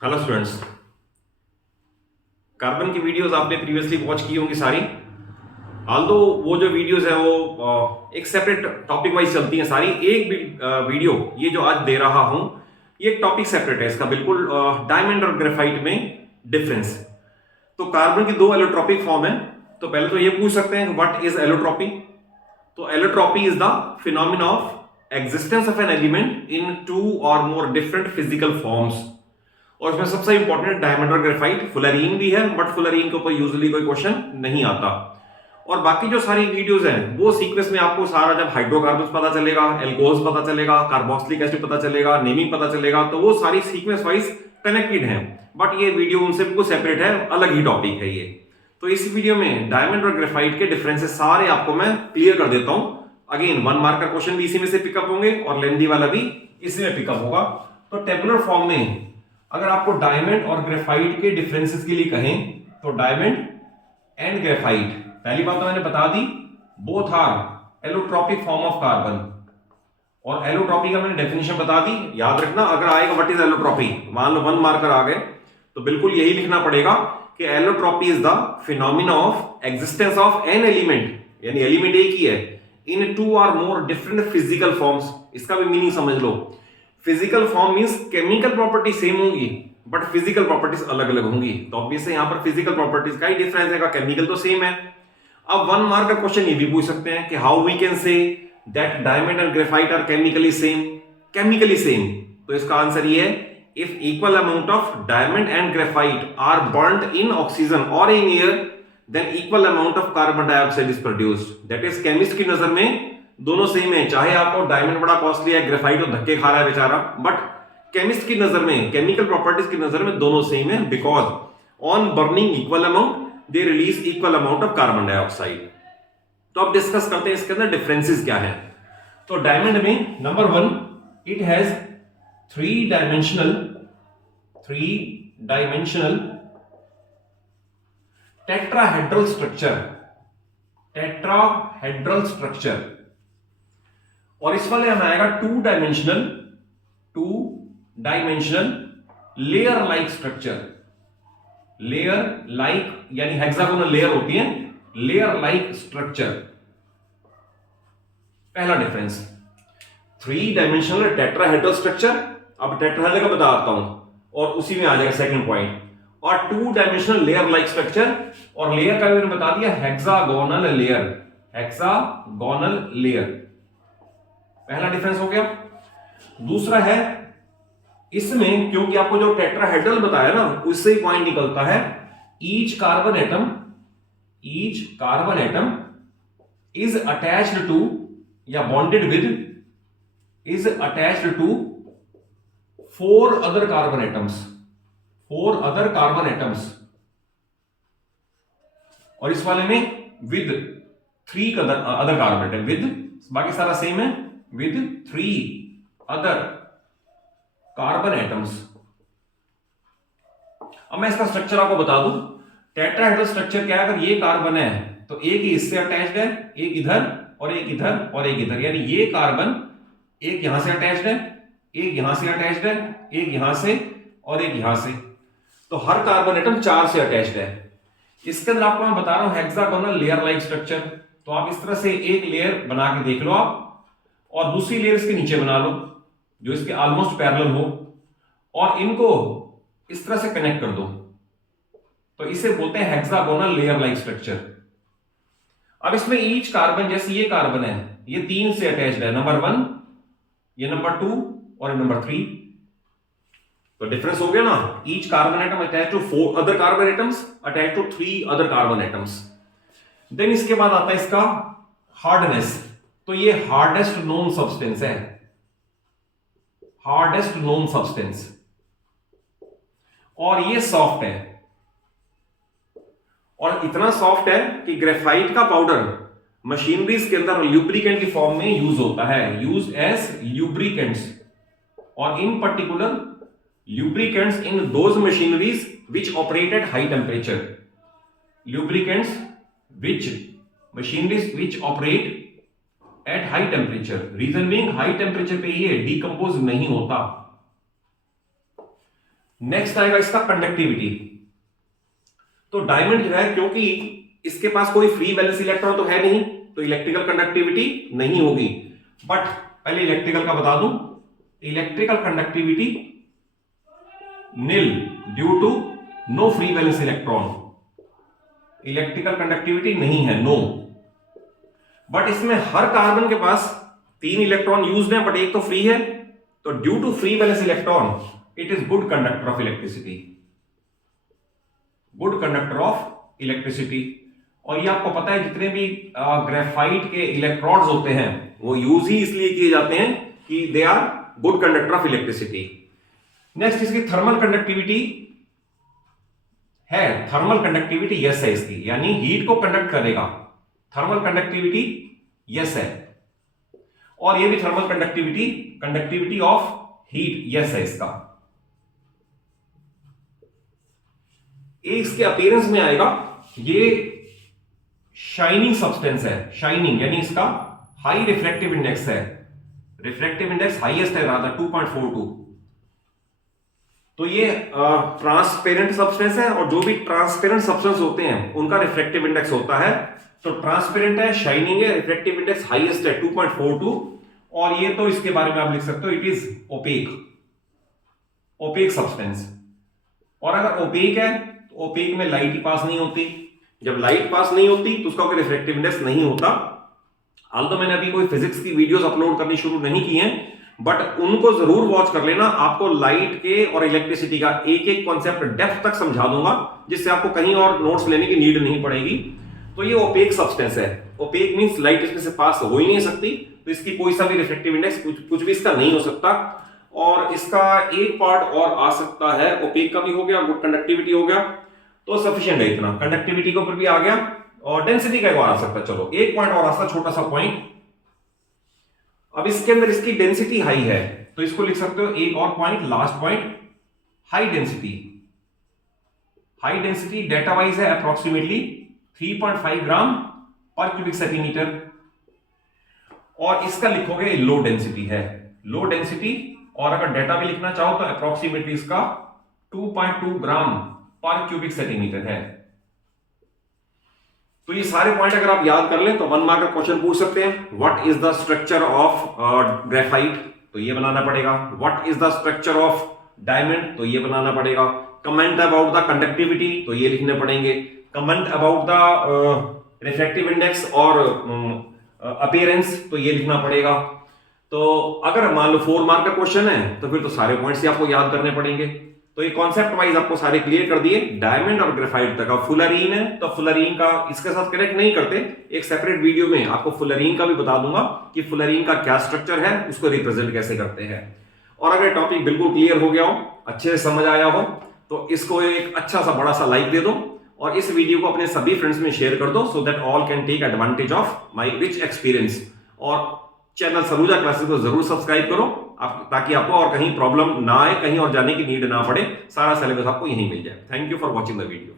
Hello students. Carbon की videos आपने previously watch की होंगी सारी। ऑल्दो वो जो वीडियोस है वो एक सेपरेट टॉपिक वाइज चलती हैं सारी। एक भी वीडियो ये जो आज दे रहा हूं ये एक टॉपिक सेपरेट है इसका, बिल्कुल डायमंड और ग्रेफाइट में डिफरेंस। तो कार्बन की दो एलोट्रॉपिक फॉर्म है। तो पहले तो ये पूछ सकते हैं व्हाट इज एलोट्रॉपी। तो allotropy is the phenomena of existence of an element in two और मोर डिफरेंट फिजिकल फॉर्म्स। और इसमें सबसे इंपॉर्टेंट डायमंड और ग्रेफाइट। फुलरीन भी है बट फुलरीन के ऊपर यूजुअली कोई क्वेश्चन नहीं आता। और बाकी जो सारी वीडियोस हैं वो सीक्वेंस में आपको सारा, जब हाइड्रोकार्बन्स पता चलेगा, एल्कोहल्स पता चलेगा, कार्बोक्सिलिक एसिड पता चलेगा, नेमिंग पता चलेगा, तो वो सारी सीक्वेंस वाइज कनेक्टेड हैं। बट ये वीडियो उनसे बिल्कुल सेपरेट है, अलग ही टॉपिक है ये। तो इस वीडियो में डायमंड और ग्रेफाइट के डिफरेंसेस सारे आपको मैं क्लियर कर देता हूं। अगेन 1 मार्क का क्वेश्चन भी इसी में से पिकअप होंगे और लेंथी वाला भी इसी में पिकअप होगा। तो टेबुलर फॉर्म में अगर आपको डायमंड और ग्रेफाइट के डिफरेंसेस के लिए कहें तो डायमंड एंड ग्रेफाइट, पहली बात तो मैंने बता दी, both are allotropic form of carbon. और एलोट्रॉपी का मैंने डेफिनेशन बता दी, याद रखना। अगर आएगा व्हाट इज एलोट्रॉपी, मान लो 1 मार्कर आ गए तो बिल्कुल यही लिखना पड़ेगा कि allotropy is the phenomena of existence of an element, यानी एलिमेंट एक ही है, इन टू और मोर डिफरेंट फिजिकल फॉर्म्स। इसका भी मीनिंग समझ लो। Physical form means chemical property same होंगी बट फिजिकल प्रॉपर्टीज अलग अलग होंगी। तो ऑब्वियसली यहां पर फिजिकल प्रॉपर्टीज का ही डिफरेंस है, केमिकल तो सेम है। अब 1 मार्क का क्वेश्चन ये भी पूछ सकते हैं कि how we can say that diamond and graphite are chemically same. Chemically same, तो इसका आंसर ये है, if equal amount of diamond and graphite are burned in oxygen और in air then equal amount of carbon dioxide is produced. That is chemist की नजर में दोनों same है। चाहे आपको डायमंड बड़ा कॉस्टली है, ग्रेफाइट तो धक्के खा रहा है बेचारा, बट केमिस्ट की नजर में, केमिकल प्रॉपर्टीज की नजर में दोनों सेम है, because on burning equal amount they release equal amount of carbon dioxide. तो अब डिस्कस करते हैं इसके अंदर डिफरेंसेस क्या है। तो डायमंड में number 1, it has three dimensional tetrahedral structure. और इस वाले हमें आएगा two dimensional layer like structure. Layer like यानी हेक्सागोनल लेयर होती है, लेयर लाइक स्ट्रक्चर। पहला डिफरेंस 3 डायमेंशनल टेट्राहेड्रल स्ट्रक्चर। अब टेट्राहेड्रल का बताता हूं और उसी में आ जाएगा सेकंड पॉइंट। और 2 डायमेंशनल लेयर लाइक स्ट्रक्चर, और लेयर का भी मैंने बता दिया हेक्सागोनल लेयर। पहला डिफरेंस हो गया। दूसरा है, इसमें क्योंकि आपको जो टेट्राहेड्रल बताया ना उससे ही पॉइंट निकलता है, each carbon atom is attached to या bonded with, is attached to 4 other carbon atoms. और इस वाले में with 3 other carbon atom, with, बाकी सारा सेम है, with 3 other carbon atoms। अब मैं इसका स्ट्रक्चर आपको बता दूं। टेट्राहेड्रल स्ट्रक्चर क्या है, अगर ये कार्बन है तो एक ही इससे अटैच्ड है, एक इधर और एक इधर और एक इधर, यानी ये कार्बन एक यहां से अटैच्ड है, एक यहां से अटैच्ड है, एक यहां से और एक यहां से। तो हर कार्बन एटम 4 से अटैच्ड है। इसके अंदर आपको मैं बता रहा हूं हेक्सागोनल लेयर लाइक स्ट्रक्चर। तो आप इस तरह से एक लेयर बना के देख लो आप, और दूसरी लेयर इसके नीचे बना लो जो इसके ऑलमोस्ट पैरेलल हो, और इनको इस तरह से कनेक्ट कर दो। तो इसे बोलते हैं हेक्सागोनल लेयर लाइक स्ट्रक्चर। अब इसमें ईच कार्बन, जैसे ये कार्बन है ये 3 से अटैच्ड है, नंबर 1, ये नंबर 2 और नंबर 3। तो डिफरेंस हो गया ना, each carbon atom attach to 4 other carbon atoms, attach to 3 other carbon atoms. Then इसके बाद आता है इसका हार्डनेस। तो ये हार्डेस्ट नोन सब्सटेंस है, हार्डेस्ट नोन सब्सटेंस। और ये सॉफ्ट है, और इतना सॉफ्ट है कि ग्रेफाइट का पाउडर मशीनरीज के अंदर ल्यूब्रिकेंट की फॉर्म में यूज होता है, यूज एज ल्यूब्रिकेंट्स। और in particular lubricants in those machineries which operate at high temperature. Lubricants which machineries which operate at high temperature, reason being high temperature पे ये decompose नहीं होता। नेक्स्ट आएगा इसका कंडक्टिविटी। तो डायमंड जो है, क्योंकि इसके पास कोई फ्री वैलेंस इलेक्ट्रॉन तो है नहीं, तो इलेक्ट्रिकल कंडक्टिविटी नहीं होगी। बट पहले इलेक्ट्रिकल का बता दूं, electrical conductivity nil due to no free valence electron. Electrical conductivity नहीं है, नो। बट इसमें हर कार्बन के पास 3 इलेक्ट्रॉन यूज्ड है, बट एक तो फ्री है, तो due to free valence electron it is good conductor of electricity, good conductor of electricity. और ये आपको पता है जितने भी ग्रेफाइट के इलेक्ट्रोड्स होते हैं वो यूज ही इसलिए किए जाते हैं कि they are good conductor of electricity. Next इसकी थर्मल कंडक्टिविटी है, थर्मल कंडक्टिविटी यस है इसकी, यानी हीट को कंडक्ट करेगा, थर्मल कंडक्टिविटी यस है। और ये भी thermal conductivity of heat yes है इसका। इसके अपीयरेंस में आएगा, ये शाइनिंग सब्सटेंस है, शाइनिंग यानी इसका हाई रिफ्लेक्टिव इंडेक्स है, रिफ्लेक्टिव इंडेक्स हाईएस्ट है राधा 2.42। तो ये ट्रांसपेरेंट सब्सटेंस है, और जो भी ट्रांसपेरेंट सब्सटेंस होते हैं उनका रिफ्लेक्टिव इंडेक्स होता है। तो ट्रांसपेरेंट है, शाइनिंग है, रिफ्लेक्टिव इंडेक्स हाईएस्ट है 2.42। और ये तो इसके बारे में आप लिख सकते हो it is opaque, opaque substance. और अगर ओपेक है तो ओपेक में लाइट ही पास नहीं होती, जब लाइट पास नहीं होती तो उसका कोई रिफ्लेक्टिव इंडेक्स नहीं होता। हालांकि मैंने अभी कोई फिजिक्स की वीडियोस अपलोड करनी शुरू नहीं की हैं, बट उनको जरूर वॉच कर लेना। आपको लाइट के और इलेक्ट्रिसिटी का एक एक कॉन्सेप्ट डेप्थ तक समझा दूंगा, जिससे आपको कहीं और नोट्स लेने की नीड नहीं पड़ेगी। तो ये ओपेक सब्सटेंस है, ओपेक मींस लाइट इसमें से पास हो ही नहीं सकती, तो इसकी कोई सा भी रिफ्लेक्टिव इंडेक्स कुछ भी इसका नहीं हो सकता। और इसका एक पार्ट और आ सकता है, ओपेक का भी हो गया, गुड कंडक्टिविटी हो गया, तो सफिशिएंट है इतना। कंडक्टिविटी के ऊपर भी आ गया, और डेंसिटी का एक और आ सकता है। चलो एक पॉइंट और आ सकता, छोटा सा पॉइंट। अब इसके अंदर इसकी डेंसिटी हाई है, तो इसको लिख सकते हो एक और point, last point, high density. High density data wise है अप्रोक्सीमेटली 3.5 ग्राम पर क्यूबिक सेंटीमीटर। और इसका लिखोगे लो डेंसिटी है, लो डेंसिटी। और अगर डेटा भी लिखना चाहो तो अप्रोक्सीमेटली इसका 2.2 ग्राम पर क्यूबिक सेंटीमीटर है। तो ये सारे पॉइंट अगर आप याद कर लें तो 1 मार्क का क्वेश्चन पूछ सकते हैं। What is the structure of graphite, तो ये बनाना पड़ेगा। What is the structure of diamond, तो ये बनाना पड़ेगा। कमेंट अबाउट द कंडक्टिविटी, तो ये लिखने पड़ेंगे। Comment about the reflective index और अपीयरेंस, तो ये लिखना पड़ेगा। तो अगर मान लो 4 मार्क का क्वेश्चन है तो फिर तो सारे पॉइंट्स ही आपको याद करने पड़ेंगे। तो ये कॉन्सेप्ट वाइज आपको सारे क्लियर कर दिए। डायमंड और ग्रेफाइट तक। फुलरीन है तो फुलरीन का इसके साथ कनेक्ट नहीं करते, एक सेपरेट वीडियो में आपको फुलरीन का भी बता दूंगा कि फुलरीन का क्या स्ट्रक्चर है, उसको रिप्रेजेंट कैसे करते हैं। और अगर टॉपिक बिल्कुल क्लियर हो गया हो, अच्छे से समझ आया हो, तो इसको एक अच्छा सा बड़ा सा लाइक दे दो और इस वीडियो को अपने सभी फ्रेंड्स में शेयर कर दो, so that all can take advantage of my rich experience. और चैनल सरूजा क्लासेस को जरूर सब्सक्राइब करो ताकि आपको और कहीं प्रॉब्लम ना आए, कहीं और जाने की नीड ना पड़े, सारा सिलेबस आपको यहीं मिल जाए। Thank you for watching the video.